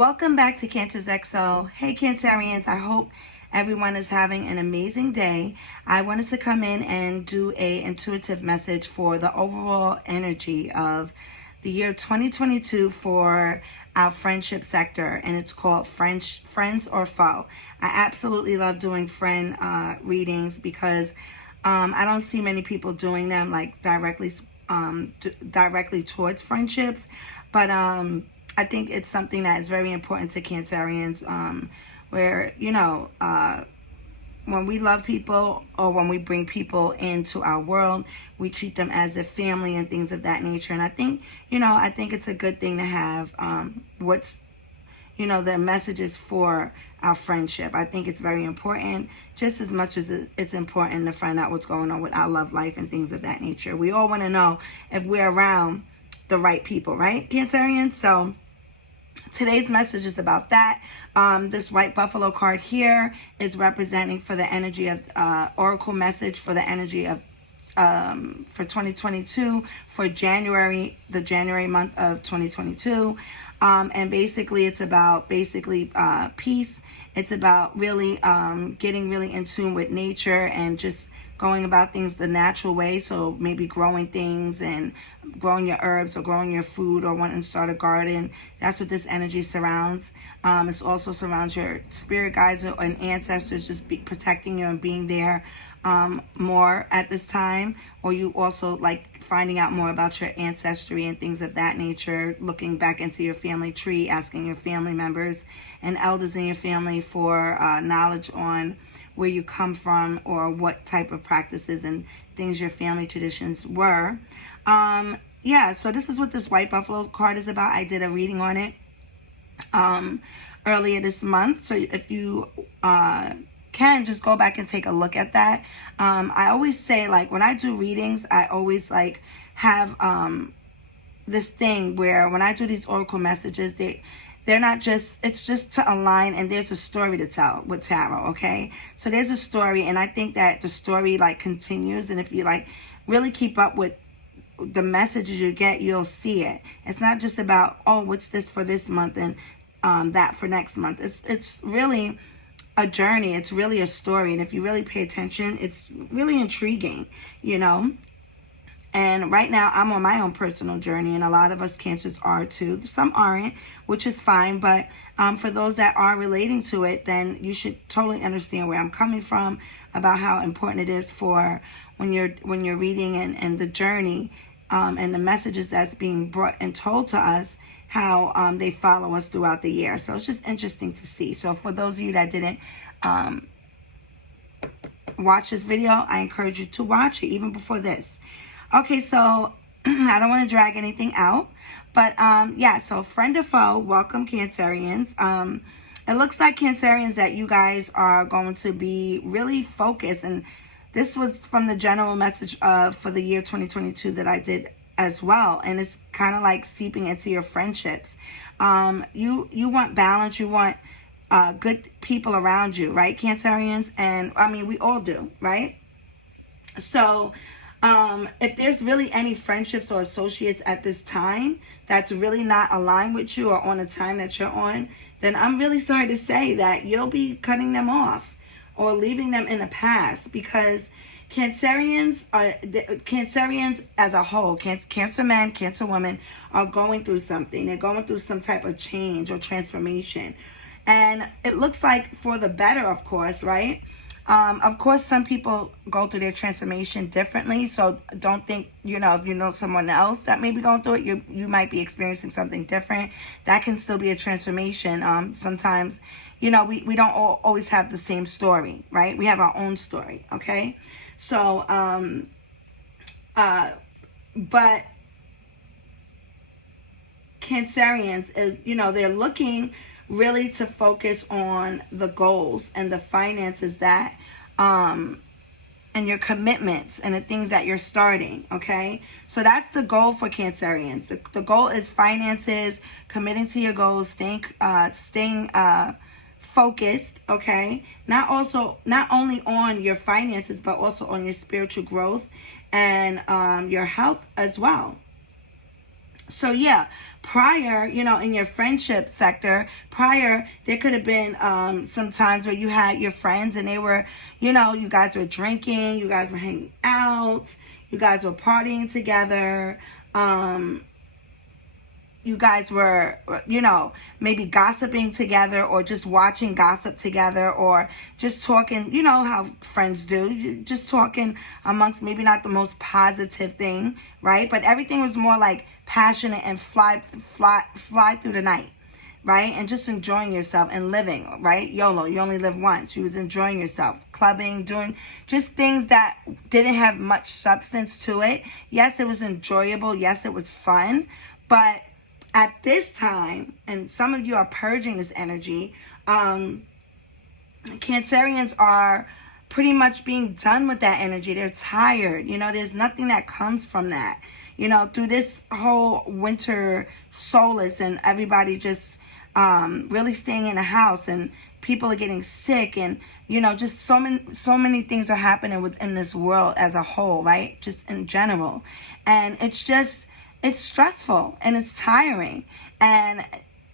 Welcome back to Cancer's XO. Hey Cancerians, I hope everyone is having an amazing day. I wanted to come in and do a intuitive message for the overall energy of the year 2022 for our friendship sector, and it's called Friends or Foe. I absolutely love doing friend readings because I don't see many people doing them like directly towards friendships, but I think it's something that is very important to Cancerians, where, when we love people or when we bring people into our world, we treat them as a family and things of that nature. And I think it's a good thing to have the messages for our friendship. I think it's very important, just as much as it's important to find out what's going on with our love life and things of that nature. We all want to know if we're around the right people, right, Cancerians? So today's message is about that. This white buffalo card here is representing for the energy of oracle message for the energy of for 2022 for the January month of 2022. And basically it's about peace. It's about really getting really in tune with nature and just going about things the natural way. So maybe growing things and growing your herbs or growing your food or wanting to start a garden. That's what this energy surrounds. It also surrounds your spirit guides and ancestors just protecting you and being there more at this time. Or you also like finding out more about your ancestry and things of that nature, looking back into your family tree, asking your family members and elders in your family for knowledge on where you come from or what type of practices and things your family traditions were. So this is what this white buffalo card is about. I did a reading on it earlier this month, so if you can just go back and take a look at that. I always say, like, when I do readings, I always like have this thing where when I do these oracle messages, they're not just, it's just to align, and there's a story to tell with tarot, okay? So there's a story, and I think that the story like continues, and if you like really keep up with the messages you get, you'll see it. It's not just about, oh, what's this for this month and that for next month. It's really a journey. It's really a story, and if you really pay attention, it's really intriguing, And right now, I'm on my own personal journey, and a lot of us Cancers are too. Some aren't, which is fine, but for those that are relating to it, then you should totally understand where I'm coming from about how important it is for when you're reading and the journey and the messages that's being brought and told to us, how they follow us throughout the year. So it's just interesting to see. So for those of you that didn't watch this video, I encourage you to watch it even before this. Okay, so I don't want to drag anything out, but so friend or foe, welcome Cancerians. It looks like Cancerians that you guys are going to be really focused, and this was from the general message for the year 2022 that I did as well, and it's kind of like seeping into your friendships. You want balance, you want good people around you, right, Cancerians? And I mean, we all do, right? So if there's really any friendships or associates at this time that's really not aligned with you or on the time that you're on, then I'm really sorry to say that you'll be cutting them off or leaving them in the past, because Cancerians as a whole, Cancer men, Cancer women, are going through something. They're going through some type of change or transformation. And it looks like for the better, of course, right? Of course, some people go through their transformation differently. So don't think, if you know someone else that may be going through it, you might be experiencing something different. That can still be a transformation. Sometimes, we don't always have the same story, right? We have our own story, okay? So, but Cancerians is, they're looking really to focus on the goals and the finances that, and your commitments and the things that you're starting, okay? So that's the goal for Cancerians. The goal is finances, committing to your goals, staying focused, okay? Not only on your finances, but also on your spiritual growth and your health as well. So yeah, prior, in your friendship sector, prior, there could have been some times where you had your friends and they were, you guys were drinking, you guys were hanging out, you guys were partying together. You guys were, maybe gossiping together, or just watching gossip together, or just talking, how friends do, just talking amongst maybe not the most positive thing, right? But everything was more like passionate and fly through the night, right? And just enjoying yourself and living, right? YOLO, you only live once. You was enjoying yourself, clubbing, doing just things that didn't have much substance to it. Yes, it was enjoyable. Yes, it was fun. But at this time, and some of you are purging this energy, Cancerians are pretty much being done with that energy. They're tired. There's nothing that comes from that. Through this whole winter solace and everybody just really staying in the house, and people are getting sick, and just so many things are happening within this world as a whole, right? Just in general. And it's stressful and it's tiring. And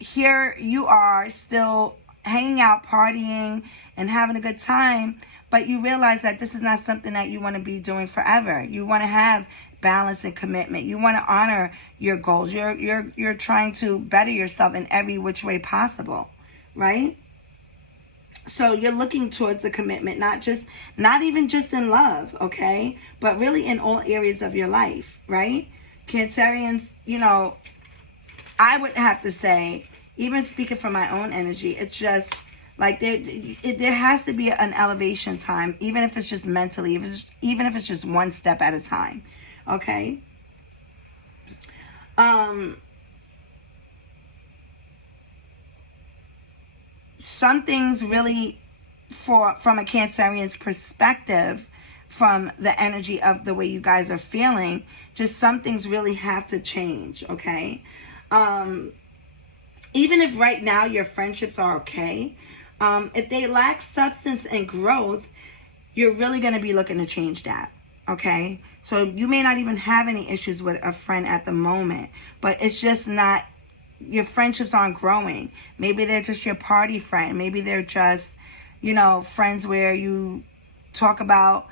here you are still hanging out, partying, and having a good time, but you realize that this is not something that you want to be doing forever. You want to have balance and commitment. You want to honor your goals. You're trying to better yourself in every which way possible, right? So you're looking towards the commitment, not even just in love, okay? But really in all areas of your life, right? Cancerians, I would have to say, even speaking from my own energy, it's just like there has to be an elevation time, even if it's just mentally, even if it's just one step at a time, okay? Some things really, from a Cancerian's perspective, from the energy of the way you guys are feeling, just some things really have to change, okay? Even if right now your friendships are okay, if they lack substance and growth, you're really going to be looking to change that, okay? So you may not even have any issues with a friend at the moment, but it's just not, your friendships aren't growing. Maybe they're just your party friend. Maybe they're just, friends where you talk about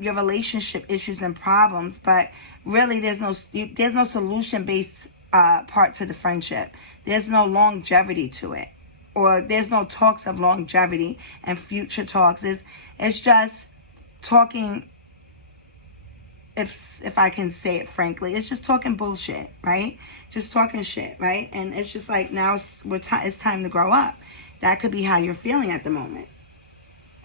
your relationship issues and problems, but really there's no solution-based part to the friendship. There's no longevity to it, or there's no talks of longevity and future talks. It's just talking, if I can say it frankly, it's just talking bullshit, right? Just talking shit, right? And it's just like, now it's time to grow up. That could be how you're feeling at the moment.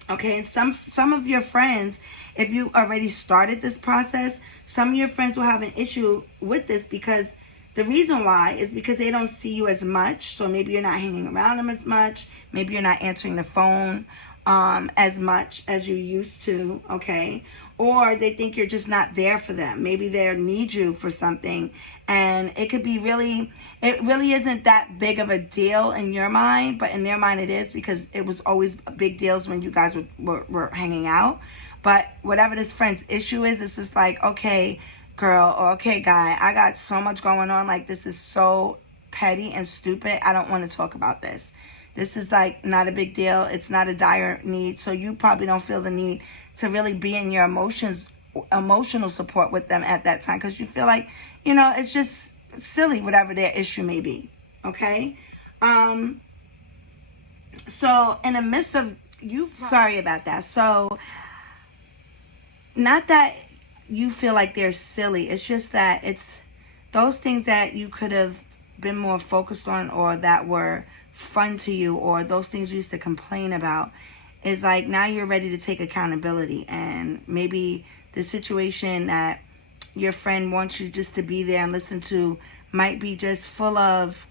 Okay, and some of your friends, if you already started this process, some of your friends will have an issue with this, because the reason why is because they don't see you as much. So maybe you're not hanging around them as much. Maybe you're not answering the phone as much as you used to, okay? Or they think you're just not there for them. Maybe they need you for something, and it could be it really isn't that big of a deal in your mind, but in their mind it is, because it was always big deals when you guys were hanging out. But whatever this friend's issue is, it's just like, okay, girl, or okay, guy, I got so much going on. Like, this is so petty and stupid. I don't want to talk about this. This is like not a big deal. It's not a dire need. So you probably don't feel the need to really be in your emotional support with them at that time, because you feel like, it's just silly, whatever their issue may be. Okay. So in the midst of sorry about that. So not that you feel like they're silly. It's just that it's those things that you could have been more focused on, or that were fun to you, or those things you used to complain about, is like now you're ready to take accountability. And maybe the situation that your friend wants you just to be there and listen to might be just full of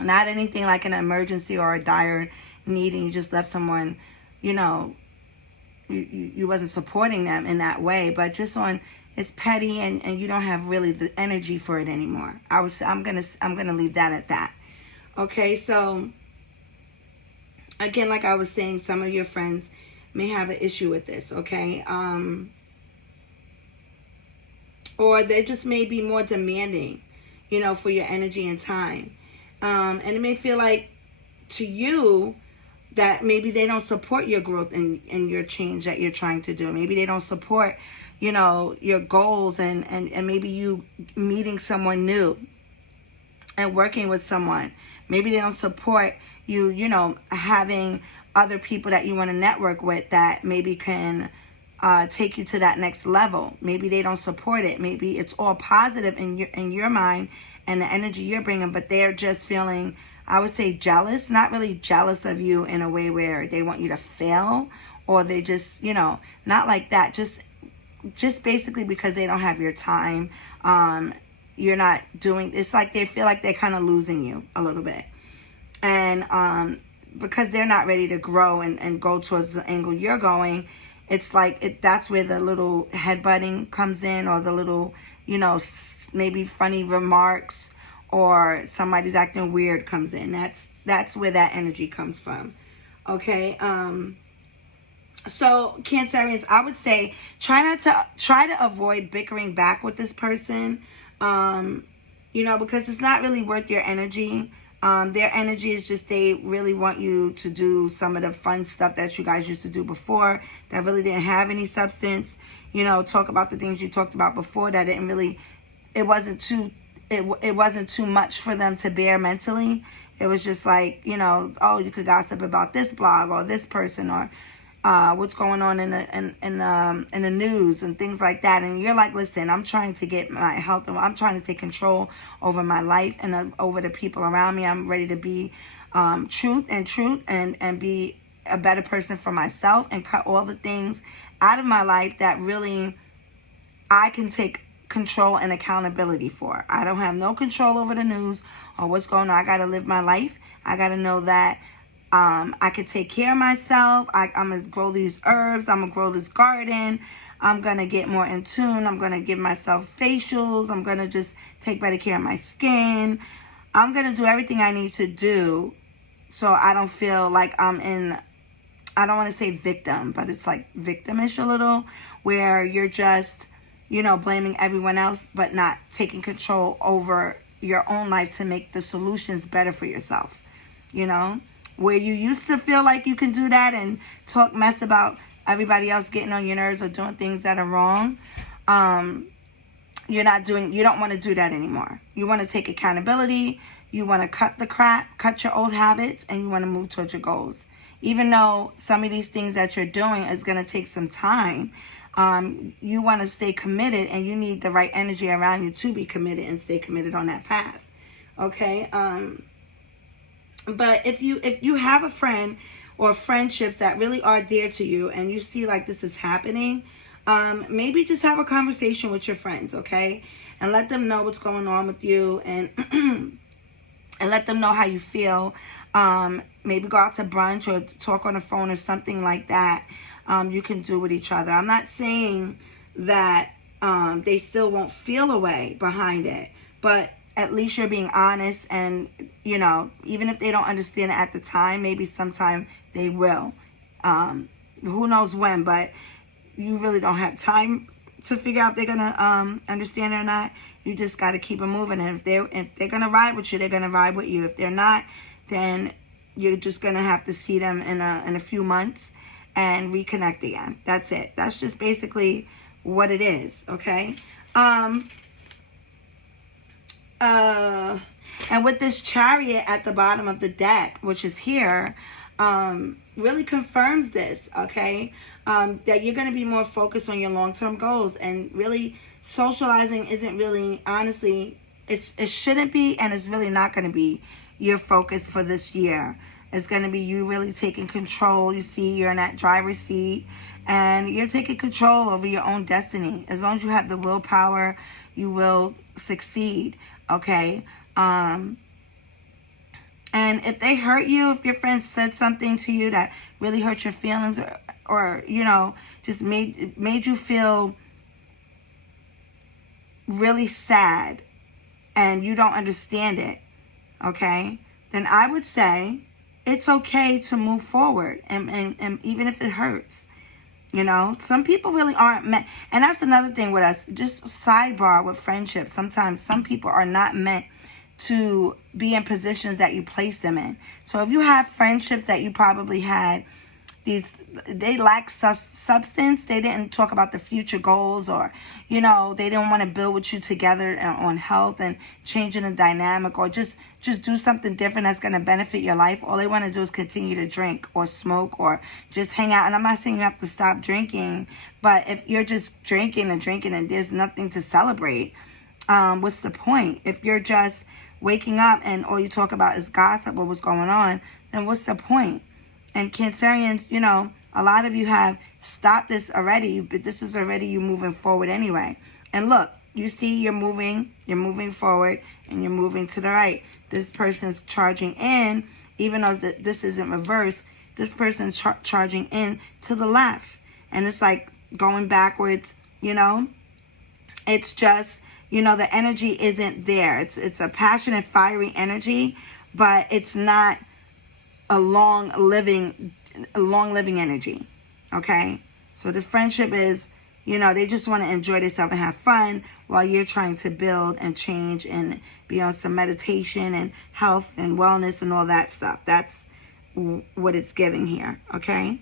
not anything like an emergency or a dire need, and you just left someone, you wasn't supporting them in that way, but just on, it's petty, and you don't have really the energy for it anymore. I'm gonna leave that at that. Okay, so again, like I was saying, some of your friends may have an issue with this, okay? Or they just may be more demanding. for your energy and time. And it may feel like to you that maybe they don't support your growth and your change that you're trying to do. Maybe they don't support, your goals and maybe you meeting someone new and working with someone. Maybe they don't support you, having other people that you want to network with that maybe can take you to that next level. Maybe they don't support it. Maybe it's all positive in your mind and the energy you're bringing, but they're just feeling, I would say, jealous. Not really jealous of you in a way where they want you to fail, or they just, not like that. Just basically because they don't have your time. You're not doing, it's like they feel like they're kind of losing you a little bit. And because they're not ready to grow and go towards the angle you're going, it's like that's where the little headbutting comes in, or the little, maybe funny remarks, or somebody's acting weird comes in. That's where that energy comes from. Okay. So Cancerians, I would say try to avoid bickering back with this person. Because it's not really worth your energy. Their energy is just, they really want you to do some of the fun stuff that you guys used to do before that really didn't have any substance. Talk about the things you talked about before that didn't really, it wasn't too much for them to bear mentally. It was just like, oh, you could gossip about this blog or this person, or what's going on in the news and things like that. And you're like, listen, I'm trying to get my health, and I'm trying to take control over my life and over the people around me. I'm ready to be truth and be a better person for myself, and cut all the things out of my life that really I can take control and accountability for. I don't have no control over the news or what's going on. I got to live my life. I got to know that I could take care of myself. I'm going to grow these herbs. I'm going to grow this garden. I'm going to get more in tune. I'm going to give myself facials. I'm going to just take better care of my skin. I'm going to do everything I need to do so I don't feel like I'm in, I don't want to say victim, but it's like victimish a little, where you're just, blaming everyone else, but not taking control over your own life to make the solutions better for yourself. Where you used to feel like you can do that and talk mess about everybody else getting on your nerves or doing things that are wrong. You don't want to do that anymore. You want to take accountability. You want to cut the crap, cut your old habits, and you want to move towards your goals. Even though some of these things that you're doing is going to take some time, you want to stay committed, and you need the right energy around you to be committed and stay committed on that path. Okay? But if you have a friend or friendships that really are dear to you, and you see like this is happening, maybe just have a conversation with your friends, okay? And let them know what's going on with you, and and let them know how you feel. Maybe go out to brunch or talk on the phone or something like that. You can do with each other. I'm not saying that they still won't feel a way behind it, but at least you're being honest, and even if they don't understand it at the time, maybe sometime they will. Who knows when, but you really don't have time to figure out if they're gonna understand it or not. You just got to keep it moving, and if they're gonna ride with you, they're gonna ride with you. If they're not, then you're just gonna have to see them in a few months and reconnect again. That's it. That's just basically what it is. Okay. And with this Chariot at the bottom of the deck, which is here, really confirms this, okay? That you're going to be more focused on your long-term goals, and really socializing isn't really, honestly, it shouldn't be, and it's really not going to be your focus for this year. It's going to be you really taking control. You see, you're in that driver's seat, and you're taking control over your own destiny. As long as you have the willpower, you will succeed. Okay. And if they hurt you, if your friend said something to you that really hurt your feelings, or just made you feel really sad, and you don't understand it, okay, then I would say it's okay to move forward, and even if it hurts, You know, some people really aren't meant, and that's another thing with us, just sidebar with friendships. Sometimes some people are not meant to be in positions that you place them in. So if you have friendships that you probably had, they lack substance. They didn't talk about the future goals, or, you know, they didn't want to build with you together on health and changing the dynamic, or just do something different that's going to benefit your life. All they want to do is continue to drink or smoke or just hang out. And I'm not saying you have to stop drinking, but if you're just drinking and there's nothing to celebrate, what's the point? If you're just waking up and all you talk about is gossip or what's going on, then what's the point? And Cancerians, you know, a lot of you have stopped this already, but this is already you moving forward anyway. And look, you see you're moving forward, and you're moving to the right. This person's charging in, even though this isn't reverse, this person's charging in to the left. And it's like going backwards, you know. It's just, you know, the energy isn't there. It's a passionate, fiery energy, but it's not a long living energy. Okay, so the friendship is, you know, they just want to enjoy themselves and have fun while you're trying to build and change and be on some meditation and health and wellness and all that stuff. That's what it's giving here. Okay,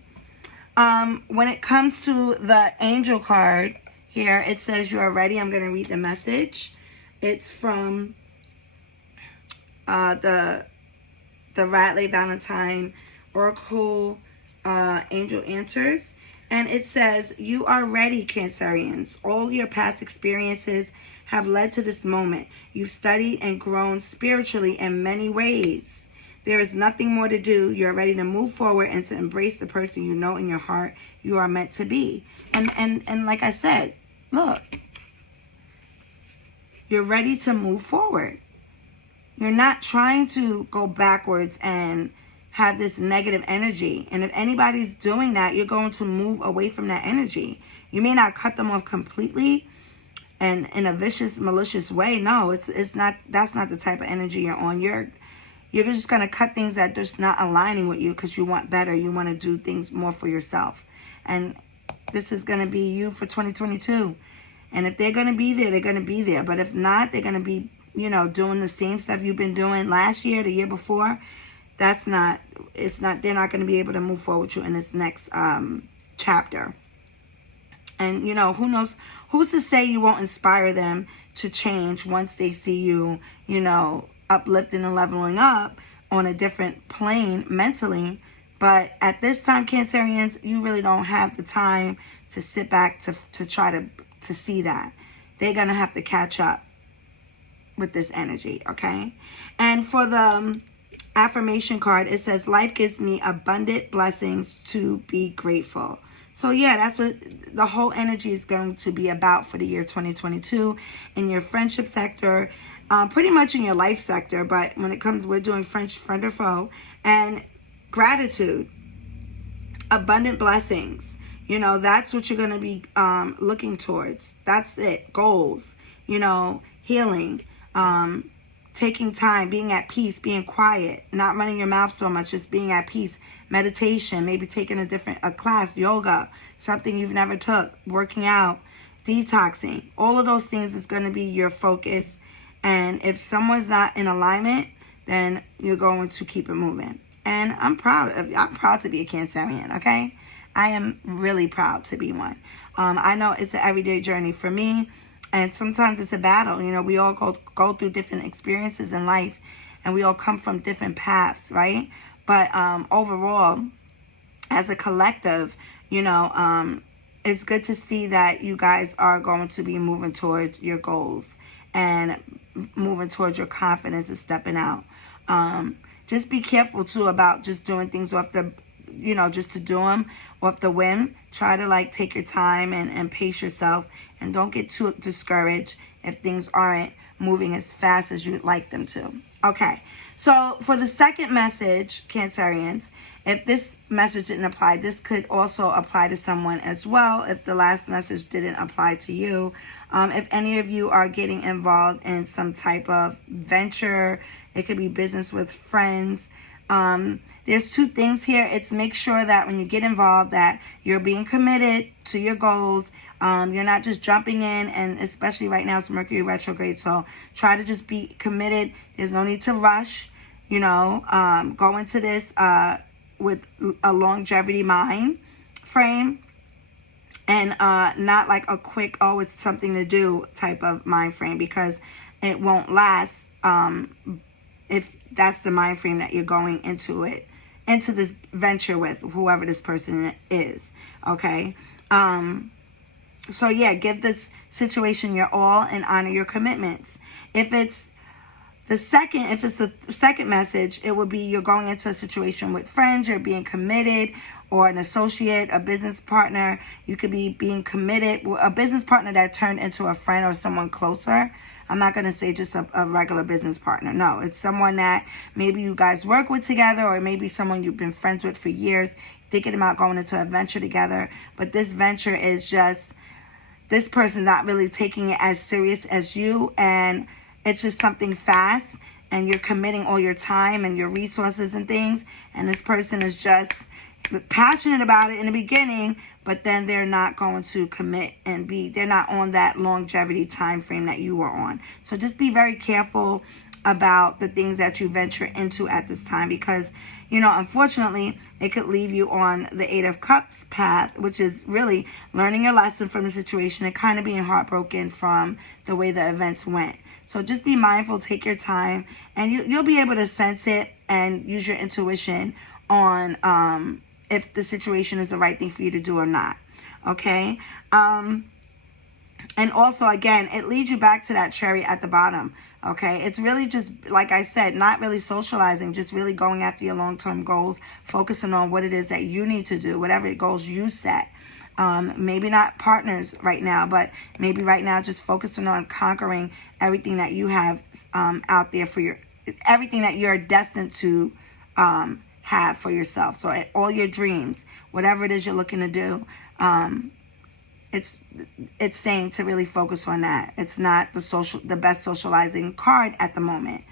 when it comes to the angel card here, it says you are ready. I'm going to read the message. It's from the Radley Valentine Oracle Angel Answers. And it says, you are ready, Cancerians. All your past experiences have led to this moment. You've studied and grown spiritually in many ways. There is nothing more to do. You're ready to move forward and to embrace the person you know in your heart you are meant to be. And like I said, look, you're ready to move forward. You're not trying to go backwards and have this negative energy. And if anybody's doing that, you're going to move away from that energy. You may not cut them off completely and in a vicious, malicious way. No, it's not. That's not the type of energy you're on. You're just going to cut things that just not aligning with you because you want better. You want to do things more for yourself. And this is going to be you for 2022. And if they're going to be there, they're going to be there. But if not, they're going to be, you know, doing the same stuff you've been doing last year, the year before. They're not going to be able to move forward with you in this next chapter. And, you know, who knows, who's to say you won't inspire them to change once they see you, you know, uplifting and leveling up on a different plane mentally. But at this time, Cancerians, you really don't have the time to sit back to try to see that. They're going to have to catch up with this energy, okay? And for the affirmation card, it says, life gives me abundant blessings to be grateful. So yeah, that's what the whole energy is going to be about for the year 2022 in your friendship sector, pretty much in your life sector. But when it comes, we're doing friend or foe, and gratitude, abundant blessings. You know, that's what you're going to be looking towards. That's it. Goals, you know, healing, taking time, being at peace, being quiet, not running your mouth so much, just being at peace, meditation, maybe taking a class, yoga, something you've never took, working out, detoxing. All of those things is going to be your focus. And if someone's not in alignment, then you're going to keep it moving. And I'm proud to be a Cancerian, okay? I am really proud to be one. I know it's an everyday journey for me. And sometimes it's a battle. You know, we all go through different experiences in life, and we all come from different paths, right? But overall, as a collective, you know, it's good to see that you guys are going to be moving towards your goals and moving towards your confidence and stepping out. Just be careful, too, about just doing things off the, you know, just to do them off the whim. Try to, like, take your time and pace yourself. And don't get too discouraged if things aren't moving as fast as you'd like them to. Okay, so for the second message, Cancerians, if this message didn't apply, this could also apply to someone as well if the last message didn't apply to you. If any of you are getting involved in some type of venture, it could be business with friends, There's two things here. It's make sure that when you get involved that you're being committed to your goals. You're not just jumping in, and especially right now it's Mercury retrograde, so try to just be committed. There's no need to rush, go into this with a longevity mind frame, and not like a quick, oh, it's something to do type of mind frame, because it won't last if that's the mind frame that you're going into this venture with whoever this person is. Okay. So yeah, give this situation your all and honor your commitments. If it's the second message, it would be you're going into a situation with friends, you're being committed, or an associate, a business partner. You could be being committed, a business partner that turned into a friend or someone closer. I'm not going to say just a regular business partner. No, it's someone that maybe you guys work with together, or maybe someone you've been friends with for years, thinking about going into a venture together. But this venture is just this person not really taking it as serious as you, and it's just something fast, and you're committing all your time and your resources and things, and this person is just passionate about it in the beginning, but then they're not going to commit and they're not on that longevity time frame that you are on. So just be very careful about the things that you venture into at this time, because unfortunately it could leave you on the Eight of Cups path, which is really learning your lesson from the situation and kind of being heartbroken from the way the events went. So just be mindful, take your time, and you'll be able to sense it and use your intuition on if the situation is the right thing for you to do or not. Okay. And also, again, it leads you back to that cherry at the bottom. Okay. It's really just, like I said, not really socializing, just really going after your long-term goals, focusing on what it is that you need to do, whatever goals you set. Maybe not partners right now, but maybe right now just focusing on conquering everything that you have out there for everything that you're destined to have for yourself. So all your dreams, whatever it is you're looking to do, it's saying to really focus on that. It's not the best socializing card at the moment.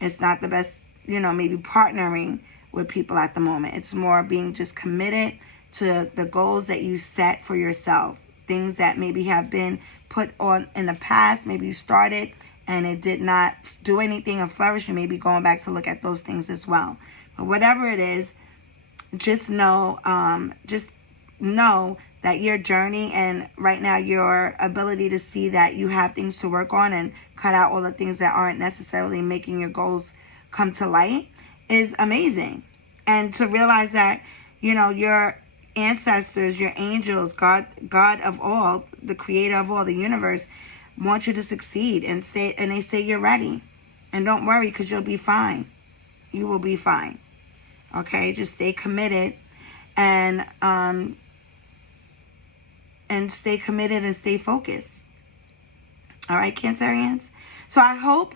It's not the best, maybe partnering with people at the moment. It's more being just committed to the goals that you set for yourself. Things that maybe have been put on in the past. Maybe you started and it did not do anything or flourish. You may be going back to look at those things as well. But whatever it is, just know that your journey and right now your ability to see that you have things to work on and cut out all the things that aren't necessarily making your goals come to light is amazing. And to realize that, your ancestors, your angels, God of all, the creator of all, the universe, want you to succeed, and they say you're ready. And don't worry, because you'll be fine. You will be fine. Okay, just stay committed and stay committed and stay focused. All right, Cancerians. So I hope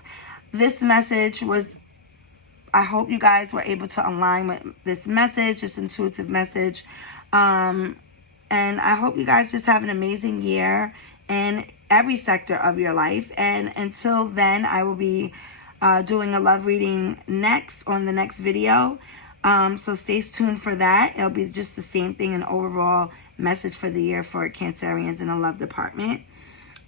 this message I hope you guys were able to align with this message, this intuitive message. And I hope you guys just have an amazing year in every sector of your life. And until then, I will be doing a love reading on the next video. So stay tuned for that. It'll be just the same thing, an overall message for the year for Cancerians in the love department.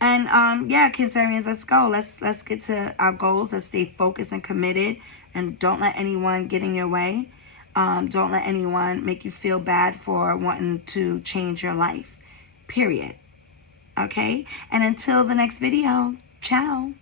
And Cancerians, let's go. Let's get to our goals. Let's stay focused and committed, and don't let anyone get in your way. Don't let anyone make you feel bad for wanting to change your life. Period. Okay? And until the next video, ciao.